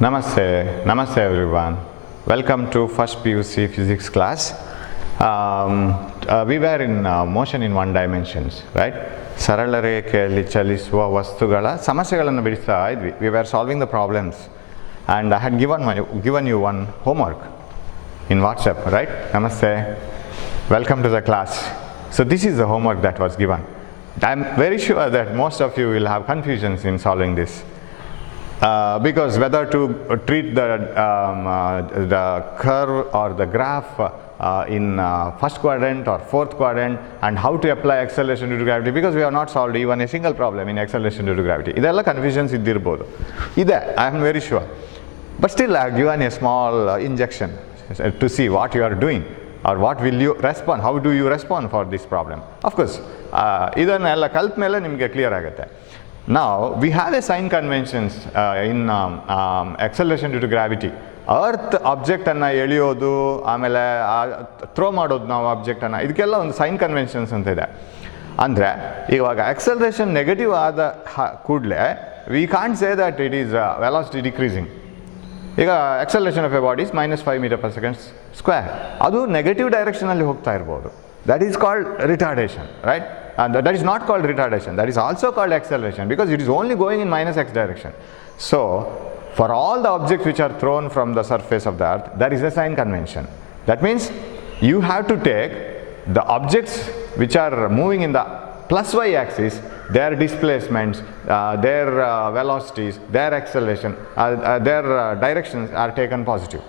Namaste everyone. Welcome to first PUC physics class. We were in motion in one dimensions, right? ಸರಳ ರೇಖೆಯಲ್ಲಿ ಚಲಿಸುವ ವಸ್ತುಗಳ ಸಮಸ್ಯೆಗಳನ್ನು ಬಿಡಿಸ್ತಾ ಇದ್ವಿ. We were solving the problems and I had given you one homework in WhatsApp, right? Namaste. Welcome to the class. So this is the homework that was given. I'm very sure that most of you will have confusions in solving this. Because whether to treat the curve or the graph in first quadrant or fourth quadrant, and how to apply acceleration due to gravity, because we have not solved even a single problem in acceleration due to gravity. ಇದೆಲ್ಲ ಕನ್ಫ್ಯೂಷನ್ಸ್ ಇದ್ದಿರ್ಬೋದು, ಇದೆ, I am very sure. But still I have given a small injection to see what you are doing or what will you respond, how do you respond for this problem. Of course ಇದನ್ನೆಲ್ಲ ಕಲ್ತ ಮೇಲೆ ನಿಮಗೆ ಕ್ಲಿಯರ್ ಆಗುತ್ತೆ. Now we have a sign conventions in acceleration due to gravity. Earth ಆಬ್ಜೆಕ್ಟನ್ನು ಎಳೆಯೋದು, ಆಮೇಲೆ throw ಮಾಡೋದು ನಾವು ಆಬ್ಜೆಕ್ಟನ್ನು, ಇದಕ್ಕೆಲ್ಲ ಒಂದು ಸೈನ್ ಕನ್ವೆನ್ಷನ್ಸ್ ಅಂತ ಇದೆ. ಅಂದರೆ ಇವಾಗ ಆಕ್ಸಲರೇಷನ್ ನೆಗೆಟಿವ್ ಆದ ಕೂಡಲೇ we can't say that it is velocity decreasing. ಈಗ acceleration of a body is -5 m/s², ಅದು ನೆಗೆಟಿವ್ ಡೈರೆಕ್ಷನಲ್ಲಿ ಹೋಗ್ತಾ ಇರ್ಬೋದು. That is called retardation, right? That is not called retardation, that is also called acceleration, because it is only going in -x direction. So for all the objects which are thrown from the surface of the earth, there is a sign convention. That means you have to take the objects which are moving in the plus y axis, their displacements, their velocities, their acceleration, their directions are taken positive.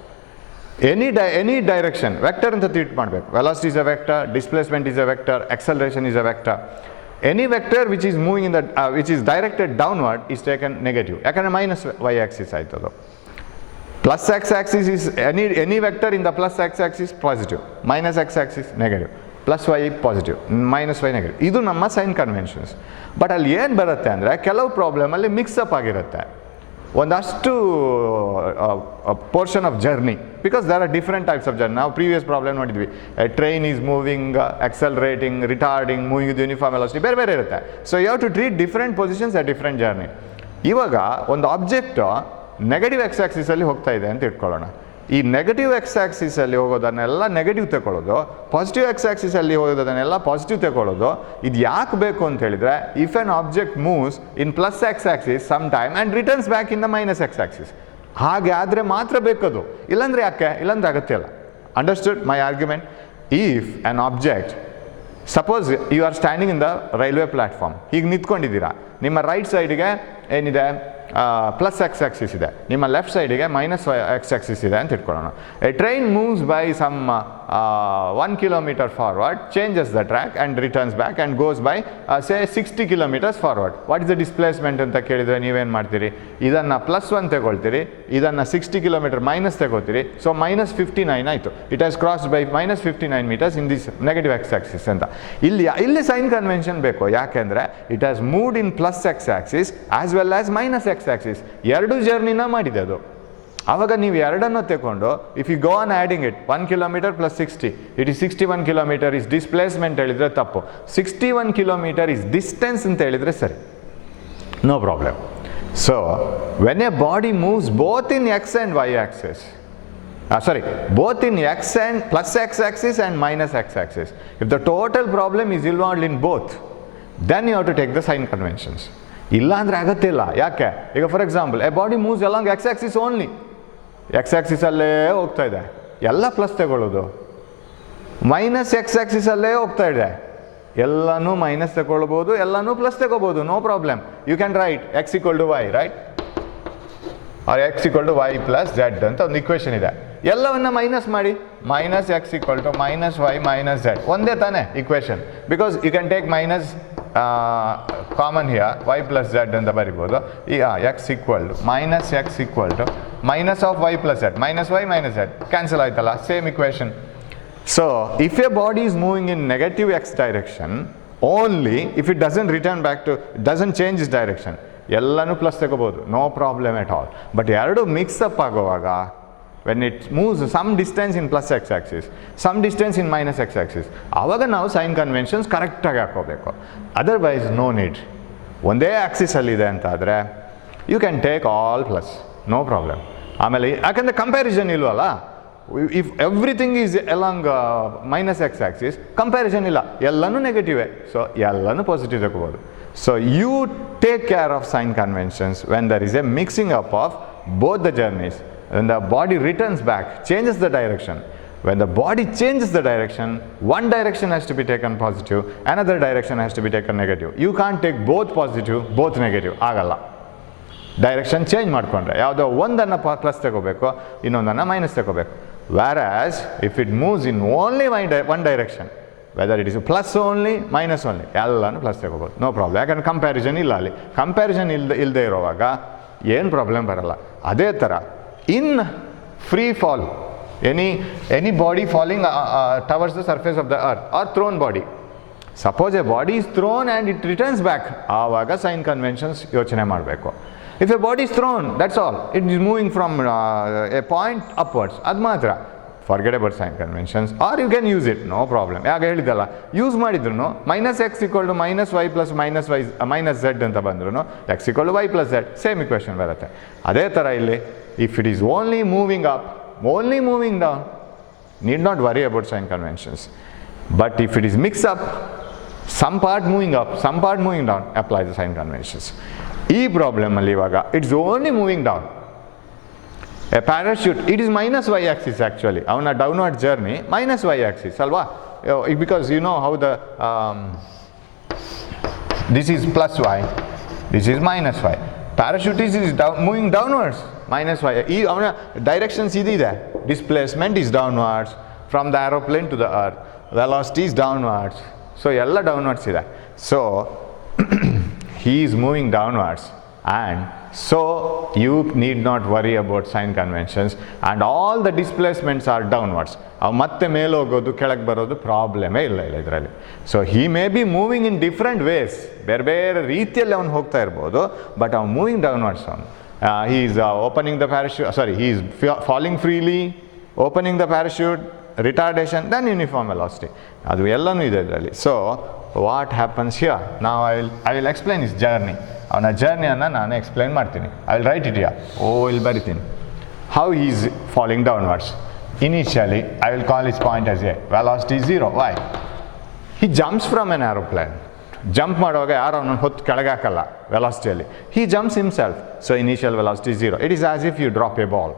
Any direction vector ಅಂತ ಟ್ರೀಟ್ ಮಾಡಬೇಕು. Velocity is a vector, displacement is a vector, acceleration is a vector. Any vector which is moving in the which is directed downward is taken negative. ಯಾಕಂದರೆ minus y axis ಆಯ್ತದು. Plus x axis is any vector in the plus x axis positive, minus x axis negative, plus y positive, minus y negative. ಇದು ನಮ್ಮ sign conventions. But ಅಲ್ಲಿ ಏನು ಬರುತ್ತೆ ಅಂದರೆ ಕೆಲವು ಪ್ರಾಬ್ಲಮಲ್ಲಿ ಮಿಕ್ಸಪ್ ಆಗಿರುತ್ತೆ ಒಂದಷ್ಟು portion of journey, because there are different types of journey. ನಾವು ಪ್ರೀವಿಯಸ್ ಪ್ರಾಬ್ಲಮ್ ನೋಡಿದ್ವಿ, train is moving, accelerating, retarding, moving with uniform velocity, ಬೇರೆ ಬೇರೆ ಇರುತ್ತೆ. So you have to treat different positions at different journey. ಇವಾಗ ಒಂದು object negative x ಆಕ್ಸಿಸಲ್ಲಿ ಹೋಗ್ತಾ ಇದೆ ಅಂತ ಇಟ್ಕೊಳ್ಳೋಣ. ಈ ನೆಗೆಟಿವ್ ಎಕ್ಸ್ ಆಕ್ಸಿಸಲ್ಲಿ ಹೋಗೋದನ್ನೆಲ್ಲ ನೆಗೆಟಿವ್ ತಗೊಳ್ಳೋದು, ಪಾಸಿಟಿವ್ ಎಕ್ಸ್ ಆಕ್ಸಿಸಲ್ಲಿ ಹೋಗೋದನ್ನೆಲ್ಲ ಪಾಸಿಟಿವ್ ತಗೊಳ್ಳೋದು. ಇದು ಯಾಕೆ ಬೇಕು ಅಂತ ಹೇಳಿದರೆ, if an object moves in plus x axis some time and returns back in the minus x axis, ಹಾಗೆ ಆದರೆ ಮಾತ್ರ ಬೇಕದು, ಇಲ್ಲಾಂದರೆ ಯಾಕೆ, ಇಲ್ಲಾಂದರೆ ಅಗತ್ಯ ಇಲ್ಲ. Understood my argument? If an object, suppose you are standing in the railway platform, ಈಗ ನಿಂತ್ಕೊಂಡಿದ್ದೀರಾ, ನಿಮ್ಮ ರೈಟ್ ಸೈಡ್ಗೆ ಏನಿದೆ ಪ್ಲಸ್ ಎಕ್ಸ್ ಆಕ್ಸಿಸ್ ಇದೆ, ನಿಮ್ಮ ಲೆಫ್ಟ್ ಸೈಡಿಗೆ ಮೈನಸ್ ಎಕ್ಸ್ ಆಕ್ಸಿಸ್ ಇದೆ ಅಂತ ಇಟ್ಕೊಳ್ಳೋಣ. A train moves by some 1 km forward, changes the track and returns back and goes by say 60 km forward. What is the displacement ಅಂತ ಕೇಳಿದರೆ ನೀವೇನು ಮಾಡ್ತೀರಿ, ಇದನ್ನು +1 ತಗೊಳ್ತೀರಿ, ಇದನ್ನು 60 km ಮೈನಸ್ ತಗೋತೀರಿ. ಸೊ -59 ಆಯಿತು. It has crossed by -59 meters in this negative x axis ಅಂತ. ಇಲ್ಲಿ ಸೈನ್ ಕನ್ವೆನ್ಷನ್ ಬೇಕು. ಯಾಕೆಂದರೆ it has moved in plus x axis as well as minus x axis, ಎರಡು ಜರ್ನಿನ ಮಾಡಿದೆ ಅದು. ಆವಾಗ ನೀವು ಎರಡನ್ನು ತಗೊಂಡು if you go on adding it, 1 km + 60, it is 61 km is displacement ಹೇಳಿದರೆ ತಪ್ಪು, 61 km ಇಸ್ ಡಿಸ್ಟೆನ್ಸ್ ಅಂತ ಹೇಳಿದರೆ ಸರಿ, no problem. So when a body moves both in x and y axis, both in x and plus x axis and minus x axis, if the total problem is involved in both, then you have to take the sign conventions. ಇಲ್ಲ ಅಂದರೆ ಅಗತ್ಯ ಇಲ್ಲ. ಯಾಕೆ? ಈಗ for example a body moves along X axis only, X ಆಕ್ಸಿಸಲ್ಲೇ ಹೋಗ್ತಾ ಇದೆ, ಎಲ್ಲ ಪ್ಲಸ್ ತಗೊಳ್ಳೋದು. ಮೈನಸ್ ಎಕ್ಸ್ ಆಕ್ಸಿಸಲ್ಲೇ ಹೋಗ್ತಾ ಇದೆ, ಎಲ್ಲನೂ ಮೈನಸ್ ತಗೊಳ್ಬೋದು, ಎಲ್ಲನೂ ಪ್ಲಸ್ ತಗೋಬೋದು, no problem. You can write x = y, right? Or x = y + z ಅಂತ ಒಂದು ಇಕ್ವೇಷನ್ ಇದೆ. ಎಲ್ಲವನ್ನ ಮೈನಸ್ ಮಾಡಿ, -x = -y - z, ಒಂದೇ ತಾನೇ equation. Because you can take minus common here, y + z ಅಂತ ಬರಿಬೋದು. ಈಗ x = -x of y + z, -y - z, cancel ಆಯ್ತಲ್ಲ, same equation. So if a body is moving in negative x direction only, if it doesn't change is direction, ಎಲ್ಲನೂ plus ತಗೋಬೋದು, no problem at all. But ಎರಡು mix up ಆಗುವಾಗ, when it moves some distance in plus x axis, some distance in minus x axis, ಆವಾಗ ನಾವು sign conventions ಕರೆಕ್ಟಾಗಿ ಹಾಕೋಬೇಕು. Otherwise no need. ಒಂದೇ ಆಕ್ಸಿಸಲ್ಲಿದೆ ಅಂತ ಆದರೆ you can take all plus, no problem. ಆಮೇಲೆ ಯಾಕಂದರೆ ಕಂಪ್ಯಾರಿಸನ್ ಇಲ್ವಲ್ಲ, if everything is along minus x axis, comparison ಇಲ್ಲ, ಎಲ್ಲನೂ ನೆಗೆಟಿವೇ, ಸೊ ಎಲ್ಲನೂ ಪಾಸಿಟಿವ್ ತಗೋಬೋದು. So you take care of sign conventions when there is a mixing up of both the journeys. When the body returns back, changes the direction. When the body changes the direction, one direction has to be taken positive, another direction has to be taken negative. You can't take both positive, both negative. ಆಗಲ್ಲ. Direction change ಮಾಡಿಕೊಂಡ್ರೆ ಯಾವುದೋ ಒಂದನ್ನು ಪ್ಲಸ್ ತಗೋಬೇಕು, ಇನ್ನೊಂದನ್ನು ಮೈನಸ್ ತಗೋಬೇಕು. Whereas if it moves in only one direction, whether it is plus only minus only, ಎಲ್ಲನೂ plus ತಗೋಬೋದು, no problem. ಯಾಕಂದ್ರೆ ಕಂಪ್ಯಾರಿಸನ್ ಇಲ್ಲ ಅಲ್ಲಿ. ಕಂಪ್ಯಾರಿಸನ್ ಇಲ್ಲದೆ ಇರೋವಾಗ ಏನು ಪ್ರಾಬ್ಲಮ್ ಬರಲ್ಲ. ಅದೇ ಥರ in free fall, any body falling towards the surface of the earth or thrown body, suppose a body is thrown and it returns back, ಆವಾಗ ಸೈನ್ ಕನ್ವೆನ್ಷನ್ಸ್ ಯೋಚನೆ ಮಾಡಬೇಕು. If a body is thrown, that's all, it is moving from a point upwards, ಅದು ಮಾತ್ರ forget about sign conventions, or you can use it, no problem. ಯಾಕೆ ಹೇಳಿದಲ್ಲ, use ಮಾಡಿದ್ರು minus X equal to minus Y plus minus z ಅಂತ ಬಂದ್ರು x equal to y plus z, same equation ಬರುತ್ತೆ. ಅದೇ ಥರ ಇಲ್ಲಿ if it is only moving up, only moving down, need not worry about sign conventions. But if it is mix up, some part moving up, some part moving down, apply the sign conventions. ಈ ಪ್ರಾಬ್ಲಮಲ್ಲಿ ಇವಾಗ it's only moving down. A parachute, it is minus y axis actually. Avana downward journey minus y axis alva, because you know how the this is plus y, this is minus y. Parachute is moving downwards, minus y. Avana directions ಇದೆ, displacement is downwards from the aeroplane to the earth, velocity is downwards, so ಎಲ್ಲ downwards ಇದೆ. So he is moving downwards, and so you need not worry about sign conventions, and all the displacements are downwards. ಅವು ಮತ್ತೆ ಮೇಲೆ ಹೋಗೋದು ಕೆಳಗೆ ಬರೋದು ಪ್ರಾಬ್ಲಮೇ ಇಲ್ಲ ಇದರಲ್ಲಿ. So he may be moving in different ways, ಬೇರೆ ಬೇರೆ ರೀತಿಯಲ್ಲಿ ಅವನು ಹೋಗ್ತಾ ಇರ್ಬೋದು, ಬಟ್ ಅವ್ನು ಮೂವಿಂಗ್ ಡೌನ್ವರ್ಡ್ಸ್. ಅವನು he is opening the parachute, sorry, he is falling freely, opening the parachute, retardation, then uniform velocity, ಅದು ಎಲ್ಲನೂ ಇದೆ ಇದರಲ್ಲಿ. ಸೊ ವಾಟ್ ಹ್ಯಾಪನ್ಸ್ ಹಿಯರ್, ನಾವು I will explain is journey. ಅವನ ಜರ್ನಿಯನ್ನು ನಾನು ಎಕ್ಸ್ಪ್ಲೈನ್ ಮಾಡ್ತೀನಿ. I will write it here. ಇಲ್ಲಿ ಬರಿತೀನಿ. How is falling downwards. Initially, I will call his point as a velocity 0. Why? He jumps from an aeroplane. Jump ಮಾಡುವಾಗ ಯಾರು ಅವನನ್ನು ಹೊತ್ತು ಕೆಳಗೆ ಹಾಕಲ್ಲ ವೆಲಾಸಿಟಿಯಲ್ಲಿ. He jumps himself. So initial velocity is 0. It is as if you drop a ball.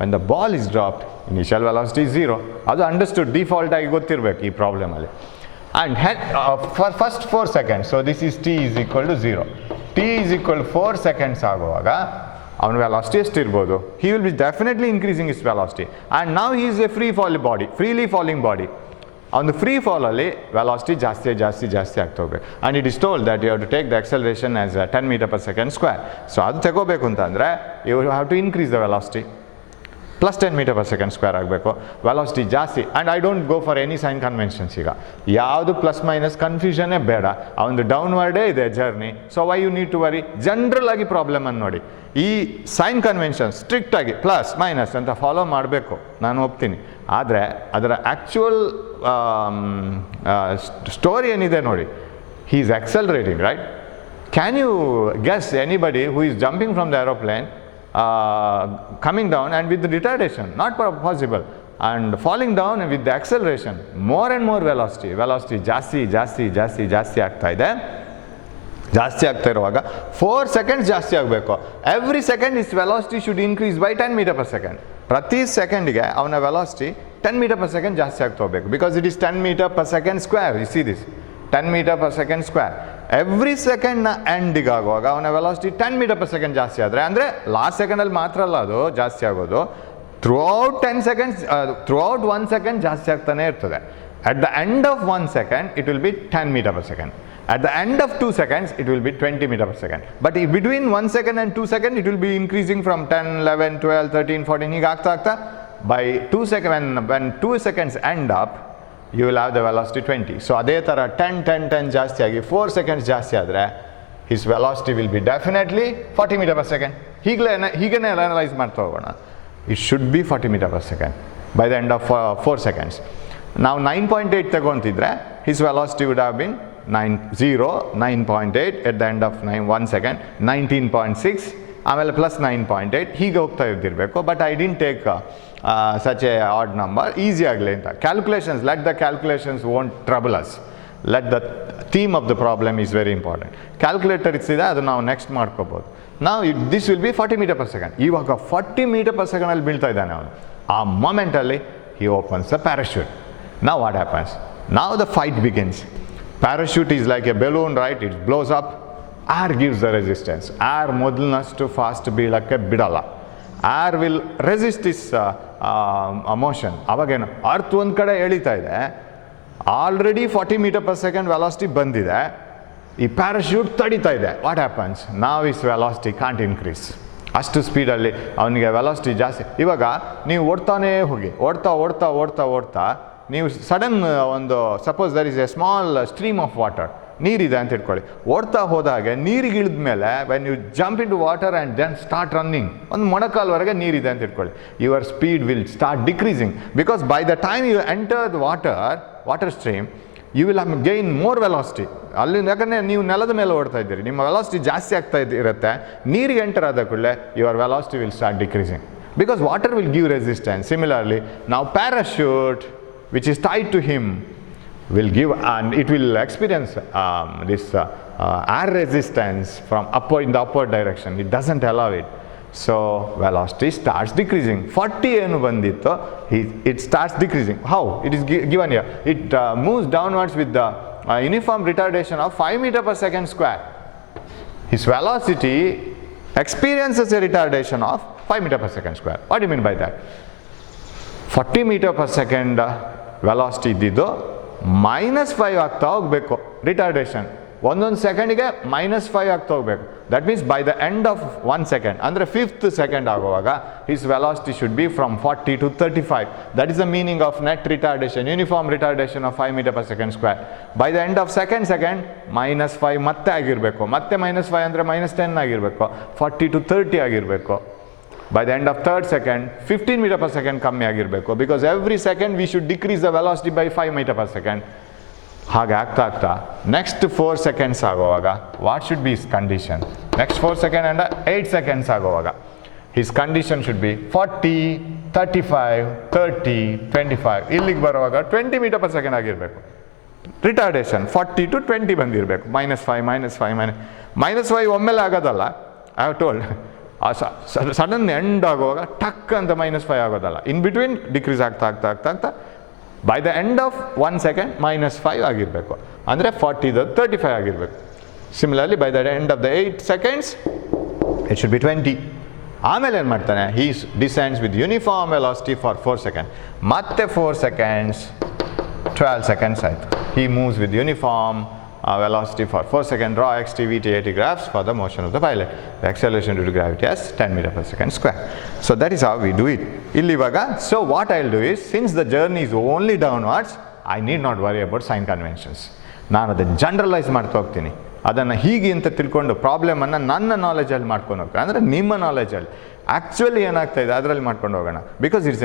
When the ball is dropped, initial velocity is 0. ಅದು understood, default ಆಗಿ ಗೊತ್ತಿರಬೇಕು ಈ ಪ್ರಾಬ್ಲಮಲ್ಲಿ. And for first 4 seconds, so this is t is equal to 0. T is equal to 4 seconds ಆಗುವಾಗ ಅವನ velocity ಎಷ್ಟಿರ್ಬೋದು? He will be definitely increasing is velocity. And ನಾವು he is a freely falling body. ಅವನು free ಫಾಲಲ್ಲಿ velocity ಜಾಸ್ತಿ ಆಗ್ತಾ ಹೋಗ್ಬೇಕು. And it is told that you have to take the acceleration as 10 meter per second square. So ಅದು ತಗೋಬೇಕು ಅಂತಂದರೆ you have to increase the velocity, plus 10 meter per second square ಆಗಬೇಕು, velocity ಜಾಸ್ತಿ. And I don't go for any sign conventions. ಈಗ ಯಾವುದು plus minus ಕನ್ಫ್ಯೂಷನ್ನೇ ಬೇಡ, ಅವನು ಡೌನ್ವರ್ಡೇ ಇದೆ journey. So why you need to worry? General ಆಗಿ ಪ್ರಾಬ್ಲಮನ್ನು ನೋಡಿ. ಈ ಸೈನ್ ಕನ್ವೆನ್ಷನ್ ಸ್ಟ್ರಿಕ್ಟಾಗಿ ಪ್ಲಸ್ ಮೈನಸ್ ಅಂತ ಫಾಲೋ ಮಾಡಬೇಕು, ನಾನು ಒಪ್ತೀನಿ. ಆದರೆ ಅದರ ಆ್ಯಕ್ಚುಯಲ್ ಸ್ಟೋರಿ ಏನಿದೆ ನೋಡಿ. He is accelerating, right? Can you guess anybody who is jumping from the aeroplane, coming down and with the retardation? Not possible. And falling down with the acceleration, more and more velocity ಜಾಸ್ತಿ ಆಗ್ತಾ ಇದೆ. ಜಾಸ್ತಿ ಆಗ್ತಾ ಇರುವಾಗ 4 seconds ಜಾಸ್ತಿ ಆಗಬೇಕು. Every second is velocity should increase by 10 meter per second. ಪ್ರತಿ ಸೆಕೆಂಡಿಗೆ ಅವನ ವೆಲಾಸಿಟಿ 10 meter per second ಜಾಸ್ತಿ ಆಗ್ತಾ ಹೋಗಬೇಕು. Because it is 10 meter per second square. You see this 10 meter per second square. Every ಸೆಕೆಂಡ್ನ ಎಂಡಿಗೆ ಆಗುವಾಗ ಅವನ ವೆಲಾಸಿಟಿ 10 meter per second ಜಾಸ್ತಿ ಆದರೆ, ಅಂದರೆ ಲಾಸ್ಟ್ ಸೆಕೆಂಡಲ್ಲಿ ಮಾತ್ರ ಅಲ್ಲ ಅದು ಜಾಸ್ತಿ ಆಗೋದು, ಥ್ರೂಔಟ್ 10 seconds, ಥ್ರೂಔಟ್ 1 second ಜಾಸ್ತಿ ಆಗ್ತಾನೆ ಇರ್ತದೆ. At the end of 1 second it will be 10 meter per second. At the end of 2 seconds, it will be 20 meter per second. But between 1 second and 2 seconds, it will be increasing from 10, 11, 12, 13, 14. ಹೀಗೆ ಆಗ್ತಾ by 2 seconds, when 2 seconds end up, you will have the velocity 20. So ಅದೇ ಥರ 10 ಜಾಸ್ತಿ ಆಗಿ 4 seconds ಜಾಸ್ತಿ ಆದರೆ his velocity will be definitely 40 meter per second. ಹೀಗೇ ಅನಲೈಸ್ ಮಾಡ್ತಾ ಹೋಗೋಣ. It should be 40 meter per second by the end of 4 seconds. ನಾವು 9.8 ತಗೊಂತಿದ್ರೆ his velocity would have been 9.8 at the end of 1 second, 19.6 ಆಮೇಲೆ ಪ್ಲಸ್ 9.8 ಹೀಗೆ ಹೋಗ್ತಾ ಇದ್ದಿರಬೇಕು. But I didn't take such a odd number, easy ಆಗಲಿ ಅಂತ. Calculations, let the calculations won't trouble us. Let the theme of the problem is very important. Calculators ಇದೆ, ಅದು ನಾವು next ಮಾಡ್ಕೋಬೋದು. ನಾವು this will be 40 metre per second. ಇವಾಗ 40 metre per ಸೆಕೆಂಡಲ್ಲಿ ಬೀಳ್ತಾ ಇದ್ದಾನೆ ಅವನು. ಆ ಮೊಮೆಂಟಲ್ಲಿ he opens the parachute. Now what happens? Now the fight begins. Parachute is like a balloon, right? It blows up. Air gives the resistance. Air ಮೊದಲಿನಷ್ಟು fast ಬೀಳಕ್ಕೆ ಬಿಡಲ್ಲ. Air will resist this motion. ಅವಾಗೇನು earth ಒಂದು ಕಡೆ ಎಳಿತಾ ಇದೆ, already 40 metre per second velocity ಬಂದಿದೆ, ಈ ಪ್ಯಾರಾಶೂಟ್ ತಡಿತಾ ಇದೆ. What happens? ನಾವ್ ಇಸ್ ವೆಲಾಸಿಟಿ ಕಾಂಟ್ ಇನ್ಕ್ರೀಸ್. ಅಷ್ಟು ಸ್ಪೀಡಲ್ಲಿ ಅವನಿಗೆ ವೆಲಾಸಿಟಿ ಜಾಸ್ತಿ. ಇವಾಗ ನೀವು ಓಡ್ತಾನೇ ಹೋಗಿ, ಓಡ್ತಾ ಓಡ್ತಾ ಓಡ್ತಾ ಓಡ್ತಾ ನೀವು ಸಡನ್ ಒಂದು suppose there is a small stream of water, ನೀರಿದೆ ಅಂತ ಇಟ್ಕೊಳ್ಳಿ. ಓಡ್ತಾ ಹೋದಾಗೆ ನೀರಿಗೆ ಇಳಿದ ಮೇಲೆ when you jump into water and then start running, ಒಂದು ಮೊಣಕಾಲ್ವರೆಗೆ ನೀರಿದೆ ಅಂತ ಇಟ್ಕೊಳ್ಳಿ, your speed will start decreasing. Because by the time you enter the water stream you will gain more velocity. ಅಲ್ಲಿ ಯಾಕಂದರೆ ನೀವು ನೆಲದ ಮೇಲೆ ಓಡ್ತಾ ಇದ್ದೀರಿ, ನಿಮ್ಮ ವೆಲಾಸಿಟಿ ಜಾಸ್ತಿ ಆಗ್ತಾ ಇರುತ್ತೆ. ನೀರಿಗೆ ಎಂಟರ್ ಆದ ಕೂಡಲೇ your velocity will start decreasing because water will give resistance. Similarly ನಾವು parachute which is tied to him will give, and it will experience this air resistance from upward, in the upward direction. It doesn't allow it. So velocity starts decreasing. 40 ಏನು ಬಂದಿತ್ತು, it starts decreasing. How? It is given here. It moves downwards with the uniform retardation of 5 meter per second square. His velocity experiences a retardation of 5 meter per second square. What do you mean by that? 40 metre per second velocity ಇದ್ದಿದ್ದು -5 ಆಗ್ತಾ ಹೋಗಬೇಕು ರಿಟಾರ್ಡೇಷನ್. ಒಂದೊಂದು ಸೆಕೆಂಡಿಗೆ -5 ಆಗ್ತಾ ಹೋಗಬೇಕು. That means by the end of 1 second, ಅಂದರೆ 5th second ಆಗುವಾಗ his velocity should be from 40 to 35. That is the meaning of net retardation, uniform retardation of 5 metre per second square. By the end of second -5 ಮತ್ತೆ ಆಗಿರಬೇಕು, ಮತ್ತೆ -5 ಅಂದರೆ -10 ಆಗಿರಬೇಕು, 40 to 30 ಆಗಿರಬೇಕು. By the end of third second 15 meter per second ಕಮ್ಮಿ ಆಗಿರಬೇಕು, because every second we should decrease the velocity by 5 meter per second. ಹಾಗೆ ಆಗ್ತಾ ಆಗ್ತಾ ನೆಕ್ಸ್ಟ್ 4 seconds ಆಗುವಾಗ what should be his condition? Next 4 seconds and 8 seconds ಆಗುವಾಗ ಹಿಸ್ ಕಂಡೀಷನ್ ಶುಡ್ ಬಿ 40, 35, 30, 25. ಇಲ್ಲಿಗೆ ಬರುವಾಗ 20 meter per second ಆಗಿರಬೇಕು. ರಿಟಾರ್ಡೇಷನ್ 40 to 20 ಬಂದಿರಬೇಕು. -5 ಒಮ್ಮೆಲೆ ಆಗೋದಲ್ಲ, I have told. Sudden end ಆಗುವಾಗ ಟಕ್ ಅಂತ -5 ಆಗೋದಲ್ಲ, ಇನ್ ಬಿಟ್ವೀನ್ ಡಿಕ್ರೀಸ್ ಆಗ್ತಾ ಆಗ್ತಾ ಆಗ್ತಾ ಆಗ್ತಾ by the end of 1 second -5 ಆಗಿರಬೇಕು, ಅಂದರೆ 40 35 ಆಗಿರಬೇಕು. Similarly by the end of the 8 seconds it should be 20. ಆಮೇಲೆ ಏನು ಮಾಡ್ತಾನೆ? He descends with uniform velocity for 4 seconds. ಮತ್ತೆ 4 seconds 12 seconds ಆಯಿತು. He moves with uniform velocity for 4 seconds. Draw x, t, v, t, a, t graphs for the motion of the pilot. The acceleration due to gravity as 10 meter per second square. So that is how we do it. Illivaga, so what I'll do is, since the journey is only downwards, I need not worry about sign conventions. ನಾನು ಅದನ್ನು ಜನರಲೈಸ್ ಮಾಡ್ತಾ ಹೋಗ್ತೀನಿ. ಅದನ್ನು ಹೀಗೆ ಅಂತ ತಿಳ್ಕೊಂಡು ಪ್ರಾಬ್ಲಮನ್ನು ನನ್ನ ನಾಲೆಜಲ್ಲಿ ಮಾಡ್ಕೊಂಡು ಹೋಗ್ತೀನಿ, ಅಂದರೆ ನಿಮ್ಮ ನಾಲೆಜಲ್ಲಿ ಆ್ಯಕ್ಚುಲಿ ಏನಾಗ್ತಾ ಇದೆ ಅದರಲ್ಲಿ ಮಾಡ್ಕೊಂಡು ಹೋಗೋಣ. Because it's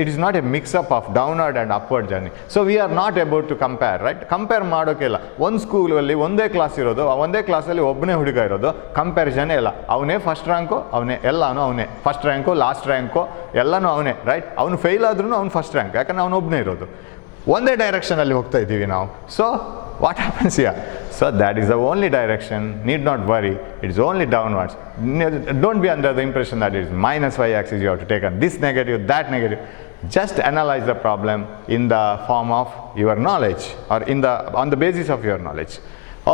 it is not a mix up of downward and upward journey. So we are not about to compare, right? Compare ಮಾಡೋಕ್ಕಿಲ್ಲ. ಒಂದು ಸ್ಕೂಲಲ್ಲಿ ಒಂದೇ ಕ್ಲಾಸ್ ಇರೋದು, ಒಂದೇ ಕ್ಲಾಸಲ್ಲಿ ಒಬ್ಬನೇ ಹುಡುಗ ಇರೋದು, ಕಂಪ್ಯಾರಿಸನ್ನೇ ಇಲ್ಲ. ಅವನೇ ಫಸ್ಟ್ ರ್ಯಾಂಕು, ಅವನೇ ಎಲ್ಲನೂ ಅವನೇ ಫಸ್ಟ್ ರ್ಯಾಂಕು, ಲಾಸ್ಟ್ ರ್ಯಾಂಕು ಎಲ್ಲನೂ ಅವನೇ, ರೈಟ್? ಅವನು ಫೇಲ್ ಆದ್ರೂ ಅವ್ನು ಫಸ್ಟ್ ರ್ಯಾಂಕ್, ಯಾಕಂದರೆ ಅವನು ಒಬ್ಬನೇ ಇರೋದು. ಒಂದೇ ಡೈರೆಕ್ಷನಲ್ಲಿ ಹೋಗ್ತಾ ಇದ್ದೀವಿ ನಾವು. So what happens here? So that is the only direction. Need not worry, it is only downwards. Don't be under the impression that it is -y axis you have to take on this negative, that negative. Just analyze the problem in the form of your knowledge, or on the basis of your knowledge.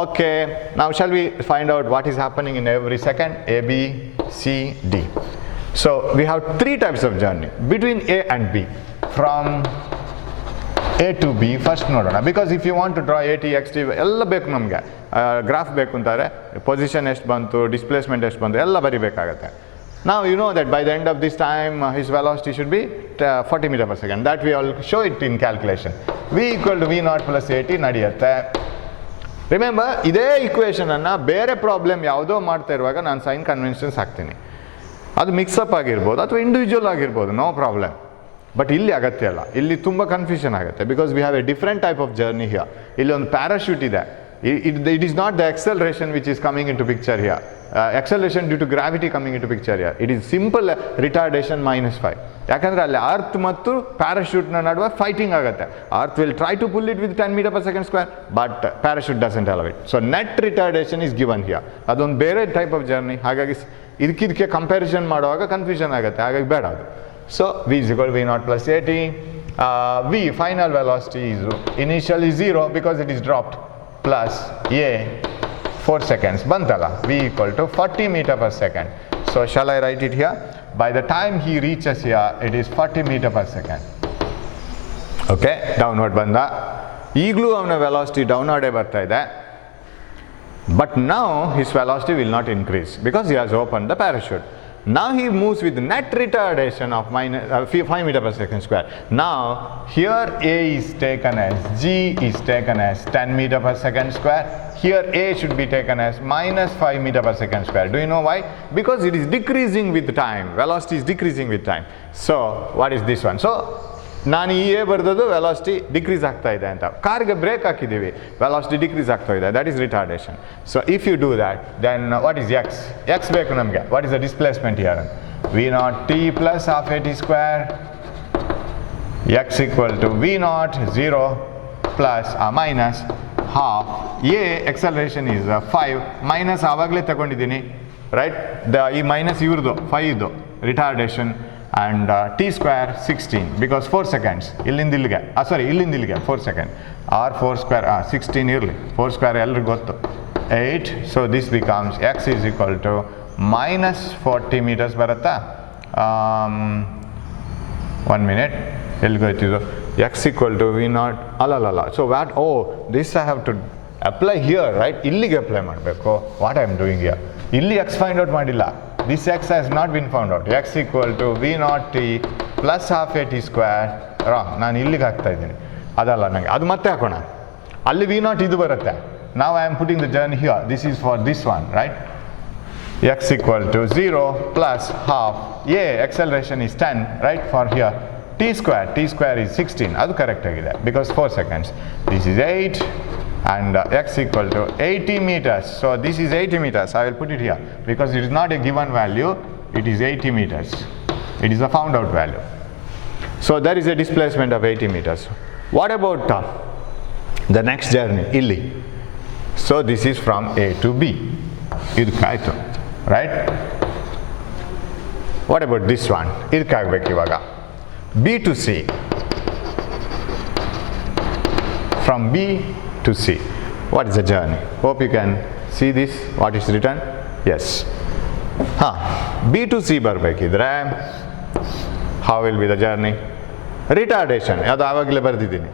Okay, now shall we find out what is happening in every second? A, B, C, D. So we have 3 types of journey between A and B. From A to B first ನೋಡೋಣ. Because if you want to draw AT, XT ಎಲ್ಲ ಬೇಕು ನಮಗೆ. ಗ್ರಾಫ್ ಬೇಕು ಅಂತಾರೆ, ಪೊಸಿಷನ್ ಎಷ್ಟು ಬಂತು, ಡಿಸ್ಪ್ಲೇಸ್ಮೆಂಟ್ ಎಷ್ಟು ಬಂತು ಎಲ್ಲ ಬರಿಬೇಕಾಗತ್ತೆ. Now you know that by the end of this time his velocity should be 40 meter per second. That we all show it in calculation. V equal to V0 plus AT ನಡೆಯುತ್ತೆ. ರಿಮೆಂಬರ್, ಇದೇ ಇಕ್ವೇಷನನ್ನು ಬೇರೆ ಪ್ರಾಬ್ಲಮ್ ಯಾವುದೋ ಮಾಡ್ತಾ ಇರುವಾಗ ನಾನು ಸೈನ್ ಕನ್ವೆನ್ಷನ್ಸ್ ಹಾಕ್ತೀನಿ. ಅದು ಮಿಕ್ಸಪ್ ಆಗಿರ್ಬೋದು ಅಥವಾ ಇಂಡಿವಿಜುವಲ್ ಆಗಿರ್ಬೋದು, ನೋ ಪ್ರಾಬ್ಲಮ್. ಬಟ್ ಇಲ್ಲಿ ಅಗತ್ಯ ಅಲ್ಲ, ಇಲ್ಲಿ ತುಂಬ ಕನ್ಫ್ಯೂಷನ್ ಆಗುತ್ತೆ. Because we have a different type of journey here. ಇಲ್ಲಿ ಒಂದು ಪ್ಯಾರಾಶೂಟ್ ಇದೆ. It is not the acceleration which is coming into picture here. acceleration due to gravity coming into picture here. It is simple retardation minus 5. ಯಾಕಂದರೆ ಅಲ್ಲಿ ಅರ್ತ್ ಮತ್ತು ಪ್ಯಾರಾಶೂಟ್ನ ನಡುವೆ fighting ಆಗುತ್ತೆ. Earth will try to pull it with 10 metre per second square, but parachute doesn't allow it. So net retardation is given here. ಅದೊಂದು ಬೇರೆ type of journey, ಹಾಗಾಗಿ ಇದಕ್ಕೆ ಕಂಪ್ಯಾರಿಸನ್ ಮಾಡುವಾಗ ಕನ್ಫ್ಯೂಷನ್ ಆಗುತ್ತೆ, ಹಾಗಾಗಿ ಬೇಡ ಅದು. So v is equal to v0 plus at. V final velocity is initially 0 because it is dropped, plus a 4 seconds bantala, v equal to 40 meter per second. So shall I write it here? By the time he reaches here, it is 40 meter per second. Okay, downward banda. ಈಗಲೂ ಅವನ ವೆಲಾಸಿಟಿ ಡೌನ್ವರ್ಡೇ ಬರ್ತಾ ಇದೆ, but now his velocity will not increase because he has opened the parachute. Now he moves with net retardation of 5 meter per second square. Now here A is taken as, G is taken as 10 meter per second square. Here A should be taken as minus 5 meter per second square. Do you know why? Because it is decreasing with time. Velocity is decreasing with time. So what is this one? So ನಾನು ಈ ಎ ಬರೆದದ್ದು velocity decrease ಆಗ್ತಾ ಇದೆ ಅಂತ. ಕಾರ್ಗೆ brake ಹಾಕಿದ್ದೀವಿ, velocity decrease ಆಗ್ತಾ ಇದೆ, that is retardation. So if you do that, then what is x? X ಬೇಕು ನಮಗೆ. What is the displacement here? V not t plus half a t square, x equal to v not 0 plus minus half a acceleration is 5 minus ಆವಾಗಲೇ ತಗೊಂಡಿದ್ದೀನಿ, right? ಈ minus ಇವ್ರದ್ದು 5 retardation, and t square 16 because 4 seconds ಇಲ್ಲಿಂದ ಇಲ್ಲಿಗೆ, ಇಲ್ಲಿಂದ ಇಲ್ಲಿಗೆ 4 seconds, or 4 square 16 ಇರಲಿ, 4 square ಎಲ್ರಿಗೂ ಗೊತ್ತು 8. so this becomes x is equal to minus 40 meters ಬರುತ್ತಾ? 1 minute, ಎಲ್ಲಿಗೋಯ್ತಿದ್ದು? x equal to v naught ಅಲ್ಲ. so what? this I have to apply here, right? ಇಲ್ಲಿಗೆ ಅಪ್ಲೈ ಮಾಡಬೇಕು. what I am doing here, ಇಲ್ಲಿ x find out ಮಾಡಿಲ್ಲ, this x has not been found out. x equal to v naught t plus half a t square. Wrong, ನಾನು ಇಲ್ಲಿಗೆ ಹಾಕ್ತಾ ಇದ್ದೀನಿ, ಅದಲ್ಲ ನನಗೆ, ಅದು ಮತ್ತೆ ಹಾಕೋಣ. ಅಲ್ಲಿ v naught ಇದು ಬರುತ್ತೆ. now I am putting the journey here, this is for this one, right? x equal to 0 plus half a acceleration is 10, right? for here t square is 16, ಅದು ಕರೆಕ್ಟ್ ಆಗಿದೆ because 4 seconds. this is 8 and x equal to 80 meters. So this is 80 meters. I will put it here because it is not a given value, it is 80 meters. It is a found out value. So there is a displacement of 80 meters. What about the next journey? Illi. So this is from A to B. Idkaito, right? What about this one? Idkagbeku ivaga. B to C. From B to C. What is the journey? Hope you can see this, what is written. Yes. B to C ಬರಬೇಕಿದ್ರೆ how will be the journey? Retardation, ಅದು ಆವಾಗಲೇ ಬರೆದಿದ್ದೀನಿ,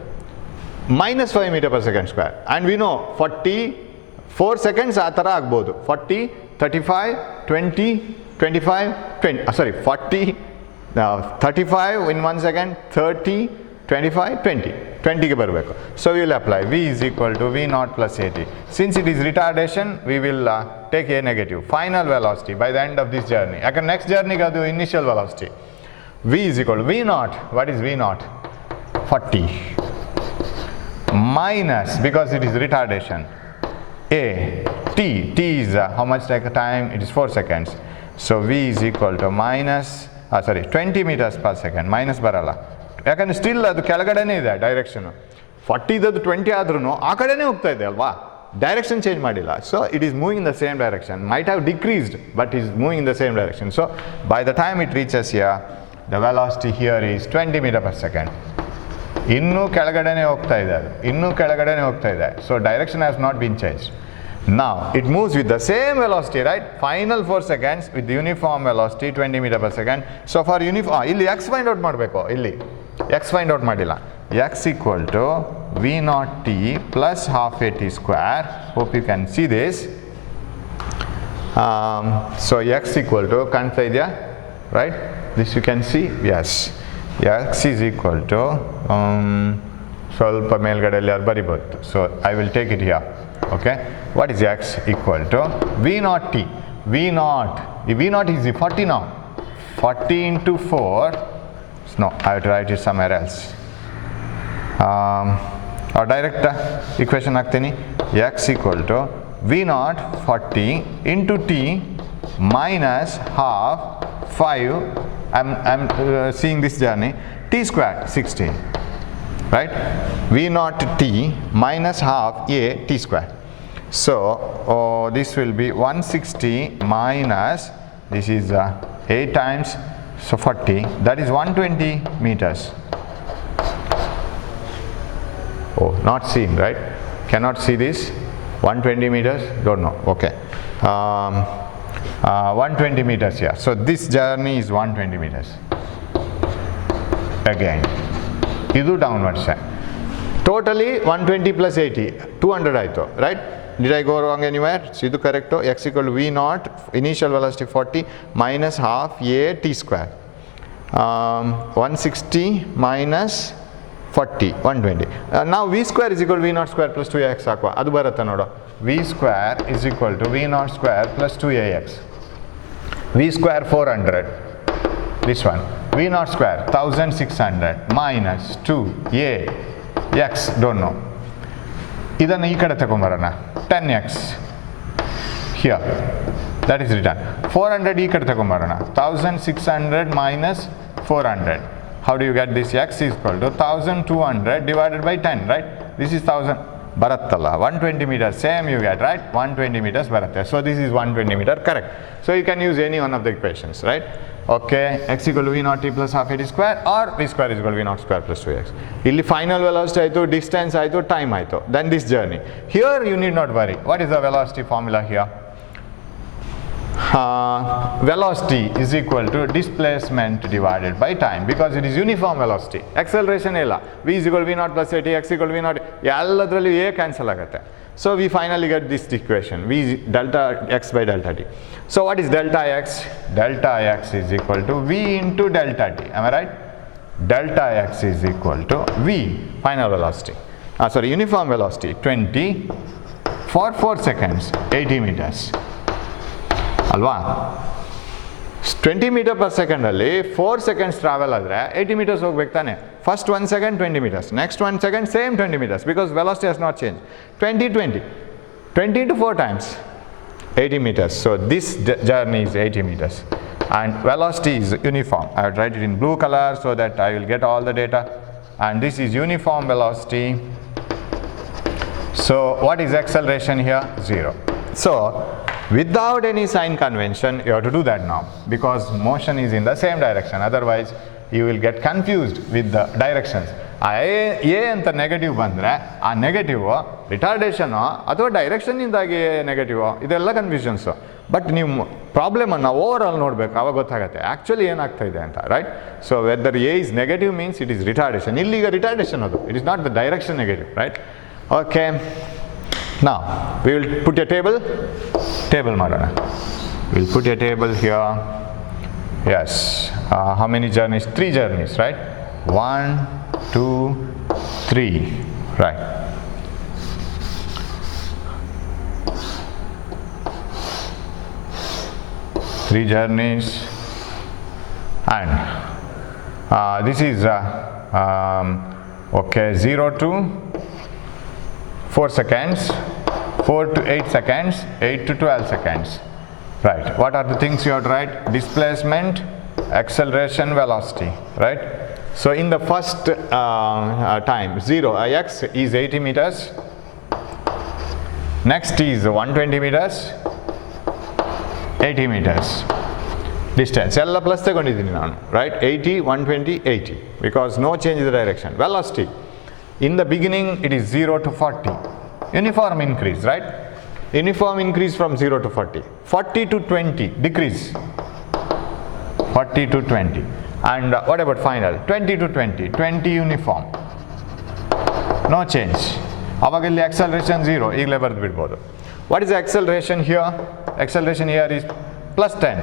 minus 5 meter per second square, and we know 44 seconds ಆ ಥರ ಆಗ್ಬೋದು. 40, 35, 20, 25, 20, 40, 35 in 1 second, 30, 25, 20ಗೆ ಬರಬೇಕು. So we will apply v is equal to v naught plus at. since it is retardation, we will take a negative. final velocity by the end of this journey, ಯಾಕಂದ್ರೆ next journeyಗೆ ಅದು initial velocity. v is equal to v naught. what is v naught? 40 minus, because it is retardation, a t is how much time? it is 4 seconds. so v is equal to minus 20 meters per second. minus ಬರಲ್ಲ, ಯಾಕಂದರೆ ಸ್ಟಿಲ್ ಅದು ಕೆಳಗಡೆನೇ ಇದೆ ಡೈರೆಕ್ಷನು. 40 20 ಆದ್ರೂ ಆ ಕಡೆನೇ ಹೋಗ್ತಾ ಇದೆ ಅಲ್ವಾ, ಡೈರೆಕ್ಷನ್ ಚೇಂಜ್ ಮಾಡಿಲ್ಲ. So it is moving in the same direction, might have decreased but is moving in the same direction. So by the time it reaches here, the velocity here is 20 metre per second. ಇನ್ನೂ ಕೆಳಗಡೆನೇ ಹೋಗ್ತಾ ಇದೆ, ಅದು ಇನ್ನೂ ಕೆಳಗಡೆನೇ ಹೋಗ್ತಾ ಇದೆ. So direction has not been change. Now it moves with the same velocity, right? Final 4 seconds with the uniform velocity 20 meter per second. So for ಇಲ್ಲಿ x find out ಮಾಡಬೇಕು, ಇಲ್ಲಿ x find out ಮಾಡಿಲ್ಲ. x equal to v naught t plus half a t square. hope you can see this. So x equal to ಕಾಣ್ತಾ ಇದೆಯಾ, right? this you can see. yes, x is equal to ಸ್ವಲ್ಪ ಮೇಲ್ಗಡೆಯಲ್ಲಿ ಅದು ಬರಿಬೋದು. so I will take it here. okay, what is x equal to v naught t? v naught is 40 now. 40 into 4, no, I have to write it somewhere else. or direct equation ಹಾಕ್ತೀನಿ. x equal to v naught 40 into t minus half 5, I'm seeing this journey, t squared 16, right? v naught t minus half a t squared. So this will be 160 minus, this is 8 times, so 40, that is 120 meters. Oh, not seen, right? Cannot see this. 120 meters, don't know. Okay. 120 meters here. So this journey is 120 meters. Again, idu downward side. Totally 120 plus 80, 200 aito, right? Did I go wrong anywhere? So idu correcto. X equal to v naught, initial velocity 40 minus half a t square. 160 minus 40, 120. Now v square is equal to v naught square plus 2ax ಹಾಕುವ, ಅದು ಬರುತ್ತೆ ನೋಡು. v square is equal to v naught square plus 2ax. v square 400, this one. v naught square 1600 minus 2ax, don't know. ಇದನ್ನು ಈ ಕಡೆ ತಗೊಂಬರೋಣ, 10x here, that is written. 400 ಈ ಕಡೆ ತಗೊಂಬರೋಣ, 1600 minus 400. How do you get this? X is equal to 1200 divided by 10, right? This is 1000. Barattalla, 120 meters, same you get, right? 120 meters baratte. So this is 120 meter, correct. So you can use any one of the equations, right? Okay, x equal to v naught t plus half a t square, or v square is equal to v naught square plus 2x. Illi final velocity aitu, distance aitu, time aitu. Then this journey. Here you need not worry. What is the velocity formula here? Velocity is equal to displacement divided by time, because it is uniform velocity. Acceleration illa, v is equal to v naught plus at, x equal to v naught, elladralli a cancel agutte. So we finally get this equation, v is delta x by delta t. So what is delta x? Delta x is equal to v into delta t, am I right? Delta x is equal to v, final velocity, uniform velocity, 20 for 4 seconds, 80 meters. ಅಲ್ವಾ, 20 meter per second ಅಲ್ಲಿ 4 seconds travel ಆದರೆ 80 meters ಹೋಗ್ಬೇಕು ತಾನೆ. First 1 second 20 meters, next 1 second same 20 meters, because velocity has not changed. 20 into 4 times 80 meters. So this journey is 80 meters and velocity is uniform. I would write it in blue color so that I will get all the data, and this is uniform velocity. So what is acceleration here? 0. So without any sign convention you have to do that now, because motion is in the same direction, otherwise you will get confused with the directions. A ಅಂತ ನೆಗೆಟಿವ್ ಬಂದರೆ ಆ negative retardation ಅಥವಾ ಡೈರೆಕ್ಷನ್ ಇಂದಾಗಿ ನೆಗೆಟಿವ್, ಇದೆಲ್ಲ confusions. But ನೀವು ಪ್ರಾಬ್ಲಮನ್ನು over all ನೋಡಬೇಕು, ಆವಾಗ ಗೊತ್ತಾಗುತ್ತೆ ಆ್ಯಕ್ಚುಲಿ ಏನಾಗ್ತಾ ಇದೆ ಅಂತ, right? So whether a is negative means it is retardation. ಇಲ್ಲಿಗ ರಿಟಾರ್ಡೇಷನ್ ಅದು, it is not the direction negative, right? Okay, now we will put a table ಮಾಡೋಣ. We will put a table here. Yes, how many journeys? 3 journeys, right? 1, 2, 3, right? Three journeys, and this is okay, 0 to 4 seconds, 4 to 8 seconds, 8 to 12 seconds. Right. What are the things you have to write? Displacement, acceleration, velocity. Right. So in the first time, 0, x is 80 meters. Next is 120 meters, 80 meters. Distance. Ella plus ತಗೊಂಡಿದ್ದೀನಿ ನಾನು, right? 80, 120, 80, because no change in the direction. Velocity. In the beginning it is 0 to 40, uniform increase, right? Uniform increase from 0 to 40, 40 to 20 decrease, 40 to 20, and what about final? 20 to 20, 20 uniform, no change. ಅವಾಗ ಇಲ್ಲಿ acceleration 0, ಈಗಲೇ ಬರೆದು ಬಿಡ್ಬೋದು. What is the acceleration here? Acceleration here is plus 10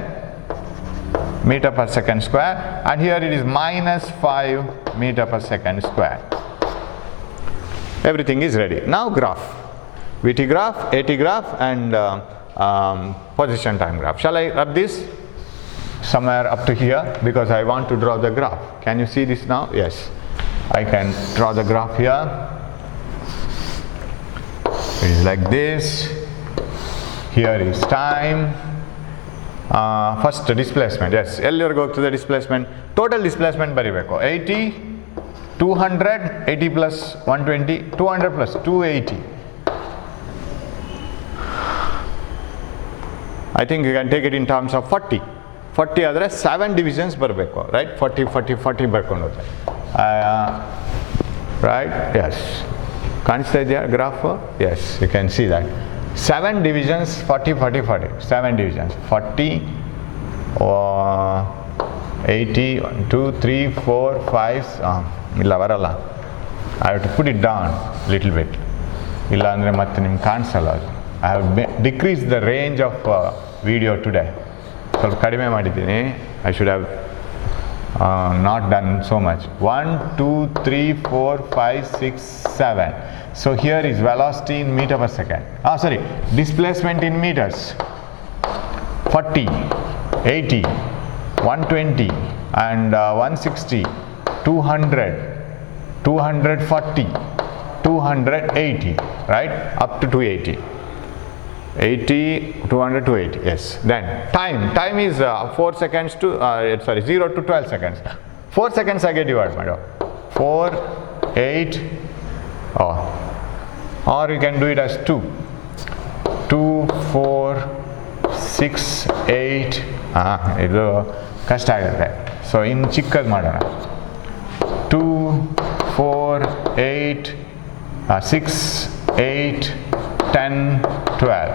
meter per second square, and here it is minus 5 meter per second square. Everything is ready. Now graph, VT graph, AT graph, and position time graph. Shall I rub this somewhere up to here, because I want to draw the graph. Can you see this now? Yes, I can draw the graph here. It is like this. here is time. First displacement, yes, ಎಲ್ಲಿವರೆಗೆ ಹೋಗ್ತದೆ displacement, total displacement ಬರಿಬೇಕು 80 200 80 plus 120 200 plus 280. I think you can take it in terms of 40 ಆದರೆ 7 divisions ಬರಬೇಕು, right? 40 ಬರ್ಕೊಂಡು ಹೋಗುತ್ತೆ, right? Yes, ಕಾಣಿಸ್ತಾ ಇದೆಯಾ graph? Yes, you can see that 7 divisions, 40 7 divisions, 40 80 1 2 3 4 5 ಇಲ್ಲ ಬರಲ್ಲ, I have to put it down little bit, ಇಲ್ಲ ಅಂದರೆ ಮತ್ತೆ ನಿಮ್ಗೆ ಕಾಣಿಸಲ್ಲ ಅದು. I have decreased the range of video today, ಸ್ವಲ್ಪ ಕಡಿಮೆ ಮಾಡಿದ್ದೀನಿ. I should have not done so much. 1 2 3 4 5 6 7. So here is velocity in meter per second. Sorry, displacement in meters. 40, 80, 120 and 160, 200, 240, 280, right? Up to 280. 80, 200, 280, yes. Then time is 4 seconds to, 0 to 12 seconds. 4 seconds I get divide, madam. 4, 8, or you can do it as 2, 4, 6, 8, ಇದು ಕಷ್ಟ ಆಗುತ್ತೆ. ಸೊ ಇನ್ನು ಚಿಕ್ಕದು ಮಾಡೋಣ, 2, 4, 8, 6, 8, 10, 12.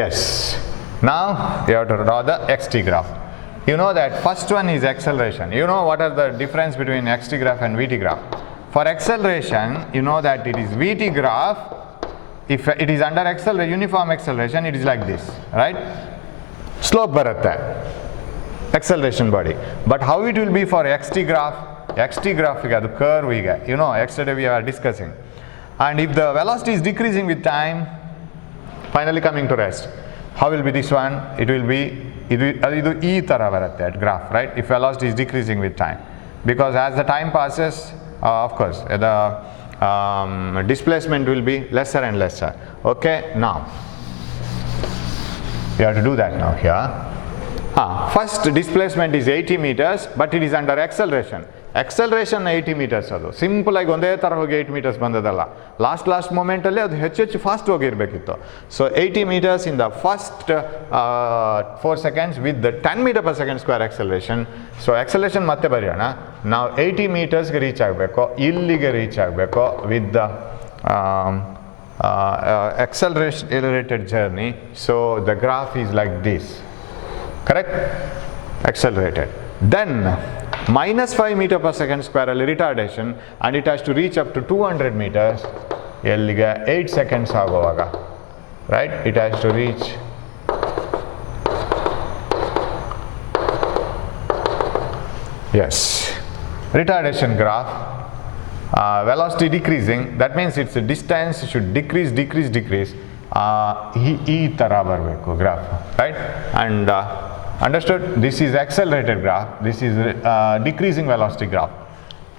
Yes, now you have to draw the xt graph. You know that first one is acceleration. You know what are the difference between xt graph and vt graph. For acceleration, you know that it is vt graph. If it is under uniform acceleration, it is like this, right? Slope baratte, acceleration body. But how it will be for xt graph? Xt graph is the curve, you know, yesterday we are discussing. And if the velocity is decreasing with time, finally coming to rest, how will be this one? It will be e tara baratte at graph, right? If velocity is decreasing with time, because as the time passes, of course the displacement will be lesser and lesser. Okay, now you have to do that now here. First displacement is 80 meters, but it is under acceleration. Acceleration 80 meters ಅದು ಸಿಂಪಲ್ ಆಗಿ ಒಂದೇ ಥರ ಹೋಗಿ 8 meters ಬಂದದಲ್ಲ, ಲಾಸ್ಟ್ ಮೂಮೆಂಟಲ್ಲಿ ಅದು ಹೆಚ್ಚು fast ಹೋಗಿರಬೇಕಿತ್ತು. So 80 meters in the first 4 seconds with the 10 meter per second square acceleration. So acceleration ಮತ್ತೆ ಬರೆಯೋಣ. ನಾವು 80 metersಗೆ ರೀಚ್ ಆಗಬೇಕು, ಇಲ್ಲಿಗೆ ರೀಚ್ ಆಗಬೇಕು with the accelerated journey. So the graph is like this, correct? Accelerated. Then minus 5 meter per second square ಅಲ್ಲಿ retardation, and it has to reach up to 200 meters. ಎಲ್ಲಿಗೆ 8 seconds ಆಗುವಾಗ, right? It has to reach yes, retardation graph, velocity decreasing, that means its distance should decrease. ಈ ಥರ ಬರಬೇಕು graph, right? And understood? This is accelerated graph, this is decreasing velocity graph.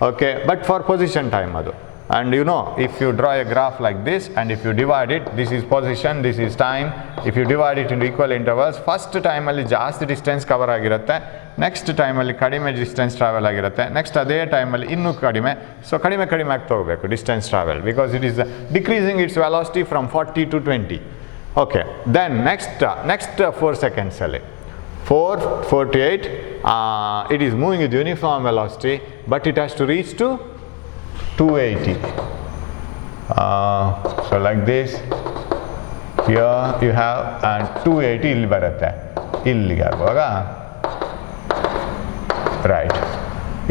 Okay, but for position time adu. And you know, if you draw a graph like this and if you divide it, this is position, this is time. If you divide it into equal intervals, first time alli ಜಾಸ್ತಿ distance cover ಆಗಿರುತ್ತೆ, ನೆಕ್ಸ್ಟ್ ಟೈಮಲ್ಲಿ ಕಡಿಮೆ distance travel ಆಗಿರುತ್ತೆ, ನೆಕ್ಸ್ಟ್ ಅದೇ ಟೈಮಲ್ಲಿ ಇನ್ನೂ ಕಡಿಮೆ. ಸೊ ಕಡಿಮೆ ಆಗ್ತಾ ಹೋಗಬೇಕು distance travel, because it is decreasing its velocity from 40 to 20. Okay, then next 4 seconds ಅಲ್ಲಿ 448, it is moving with uniform velocity, but it has to reach to 280. So like this, here you have, and 280 ಇಲ್ಲಿ ಬರುತ್ತೆ, ಇಲ್ಲಿಗೆ ಆಗುವಾಗ, right?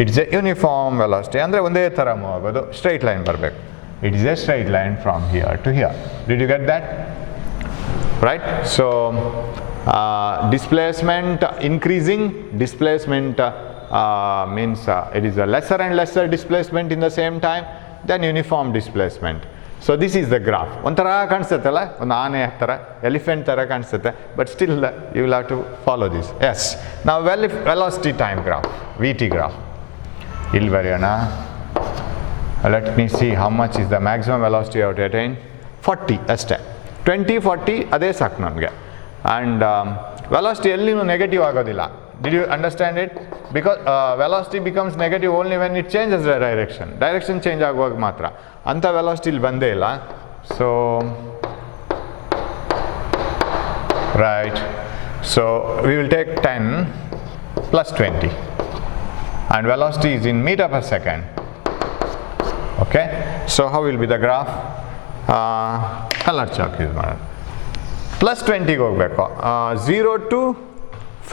It's a uniform velocity, ಅಂದರೆ ಒಂದೇ ಥರ ಮೂವ್ ಆಗೋದು, straight line ಬರಬೇಕು. It is a straight line from here to here. Did you get that? Right? So displacement increasing, displacement means it is a lesser and lesser displacement in the same time, then uniform displacement. So this is the graph. ಒಂಥರ ಕಾಣಿಸುತ್ತಲ್ಲ, ಒಂದು ಆನೆ ಥರ, ಎಲಿಫೆಂಟ್ ಥರ ಕಾಣಿಸುತ್ತೆ, but still you will have to follow this. Yes, now velocity time graph, VT graph. ಇಲ್ಲಿ ಬರೆಯೋಣ. Let me see how much is the maximum velocity you have to attain. 40 ಅಷ್ಟೇ. 20, 40 ಅದೇ ಸಾಕು ನನಗೆ. ಆ್ಯಂಡ್ ವೆಲಾಸಿಟಿ ಎಲ್ಲಿನೂ ನೆಗೆಟಿವ್ ಆಗೋದಿಲ್ಲ. Did you understand it? Because velocity becomes negative only when it changes the direction change ಆಗುವಾಗ ಮಾತ್ರ. ಅಂಥ velocity ಇಲ್ಲಿ ಬಂದೇ ಇಲ್ಲ. So right, so we will take 10 plus 20 and velocity is in meter per second. Okay, so how will be the graph? Color chalk use ಮಾಡೋಣ. plus 20 ಗೆ ಹೋಗಬೇಕು. 0 to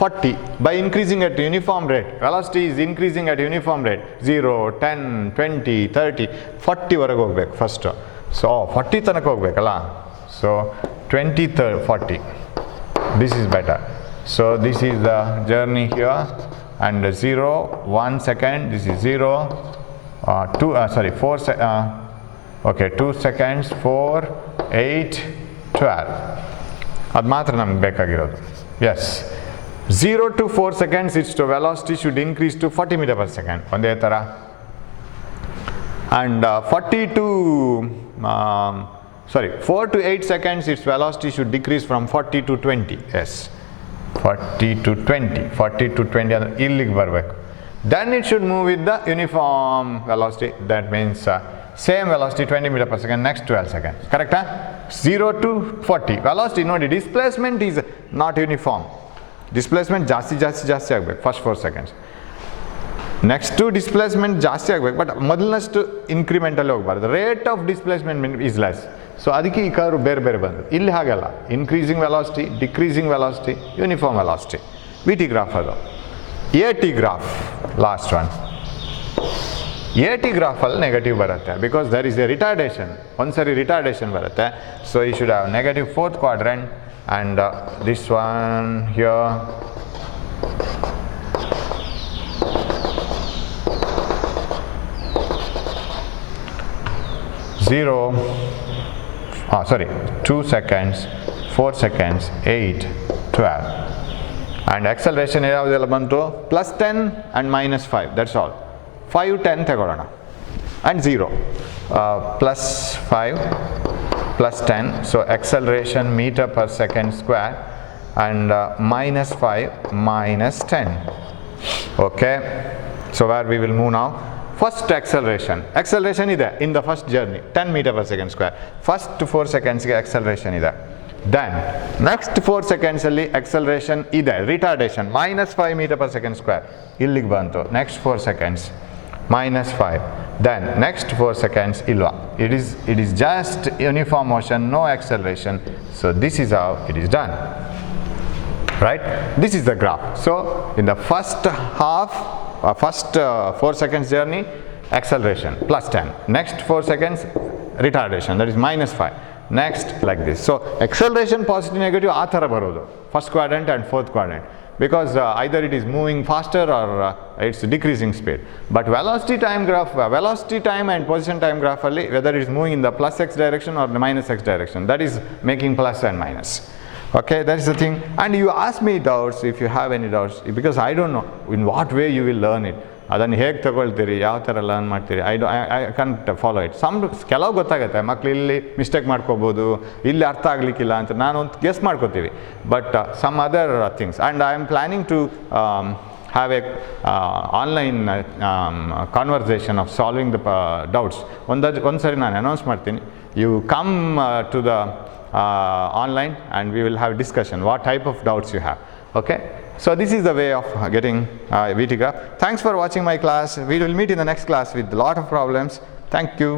40 by increasing at uniform rate. Velocity is increasing at uniform rate. 0, 10, 20, 30, 40 ವರೆಗೆ ಹೋಗ್ಬೇಕು first. So 40 ತನಕ ಹೋಗ್ಬೇಕಲ್ಲ. ಸೊ 20, 30, 40. This is better. So this is the journey here, and 0, 1 second, this is 0, 2 seconds, 4, 8, 12. ಅದು ಮಾತ್ರ ನಮ್ಗೆ ಬೇಕಾಗಿರೋದು. Yes, 0 to 4 seconds its velocity should increase to 40 meter per second. ಒಂದೇ ಥರ. And 4 to 8 seconds its velocity should decrease from 40 to 20. Yes, 40 to 20 ಅಂದರೆ ಇಲ್ಲಿಗೆ ಬರಬೇಕು. Then it should move with the uniform velocity. That means same velocity 20 meter per second next 12 seconds. Correct? 0 to 40 velocity ನೋಡಿ, displacement is not uniform. Displacement ಜಾಸ್ತಿ ಆಗಬೇಕು ಫಸ್ಟ್ 4 seconds. Next displacement ಜಾಸ್ತಿ ಆಗಬೇಕು, ಬಟ್ ಮೊದಲನಷ್ಟು ಇನ್ಕ್ರಿಮೆಂಟಲ್ಲಿ ಹೋಗಬಾರ್ದು. Rate of displacement is less. So ಅದಕ್ಕೆ ಈ ಕರ್ವ್ ಬೇರೆ ಬಂದು. ಇಲ್ಲಿ ಹಾಗಲ್ಲ, increasing velocity, decreasing velocity, uniform velocity. V T graph ಅದು. A T graph last one. A T ಗ್ರಾಫಲ್ಲಿ ನೆಗೆಟಿವ್ ಬರುತ್ತೆ because there is a retardation. ಒಂದ್ಸರಿ ರಿಟಾರ್ಡೇಷನ್ ಬರುತ್ತೆ. So you should have negative 4th quadrant and this one here. Zero, 2 seconds, 4 seconds, 8, 12. And acceleration ಯಾವುದೆಲ್ಲ ಬಂತು? plus 10 and minus 5, that's all. 5, 10 ತಗೊಳ್ಳೋಣ. And 0. Plus 5, plus 10, so acceleration meter per second square, and minus 5, minus 10. Okay, so where we will move now? First acceleration ಇದೆ in the first journey 10 meter per second square. First 4 seconds ಗೆ acceleration ಇದೆ. Then next 4 seconds ಅಲ್ಲಿ acceleration ಇದೆ, retardation minus 5 meter per second square. ಇಲ್ಲಿಗೆ ಬಂತು. Next 4 seconds minus 5. Then next 4 seconds ilva. It is just uniform motion, no acceleration. So this is how it is done. Right? This is the graph. So in the first half, first 4 seconds journey, acceleration plus 10. Next 4 seconds retardation, that is minus 5. Next like this. So acceleration positive negative ಆ ಥರ ಬರೋದು first quadrant and 4th quadrant, because either it is moving faster or it's decreasing speed. But velocity time graph, velocity time and position time graph ಅಲ್ಲಿ whether it is moving in the plus x direction or the minus x direction, that is making plus and minus. Okay, that is the thing. And you ask me doubts if you have any doubts, because I don't know in what way you will learn it. ಅದನ್ನು ಹೇಗೆ ತಗೊಳ್ತೀರಿ, ಯಾವ ಥರ ಲರ್ನ್ ಮಾಡ್ತೀರಿ, I can't follow it. ಕೆಲವು ಗೊತ್ತಾಗುತ್ತೆ, ಮಕ್ಳು ಇಲ್ಲಿ ಮಿಸ್ಟೇಕ್ ಮಾಡ್ಕೋಬೋದು, ಇಲ್ಲಿ ಅರ್ಥ ಆಗಲಿಕ್ಕಿಲ್ಲ ಅಂತ ನಾನು ಒಂದು ಗೆಸ್ ಮಾಡ್ಕೋತೀವಿ. But some other things, and I am planning to have a online conversation of solving the doubts. ಒಂದು ಸರಿ ನಾನು ಅನೌನ್ಸ್ ಮಾಡ್ತೀನಿ, you come to the online and we will have discussion what type of doubts you have. Okay, so this is the way of getting VT graph. Thanks for watching my class. We will meet in the next class with a lot of problems. Thank you.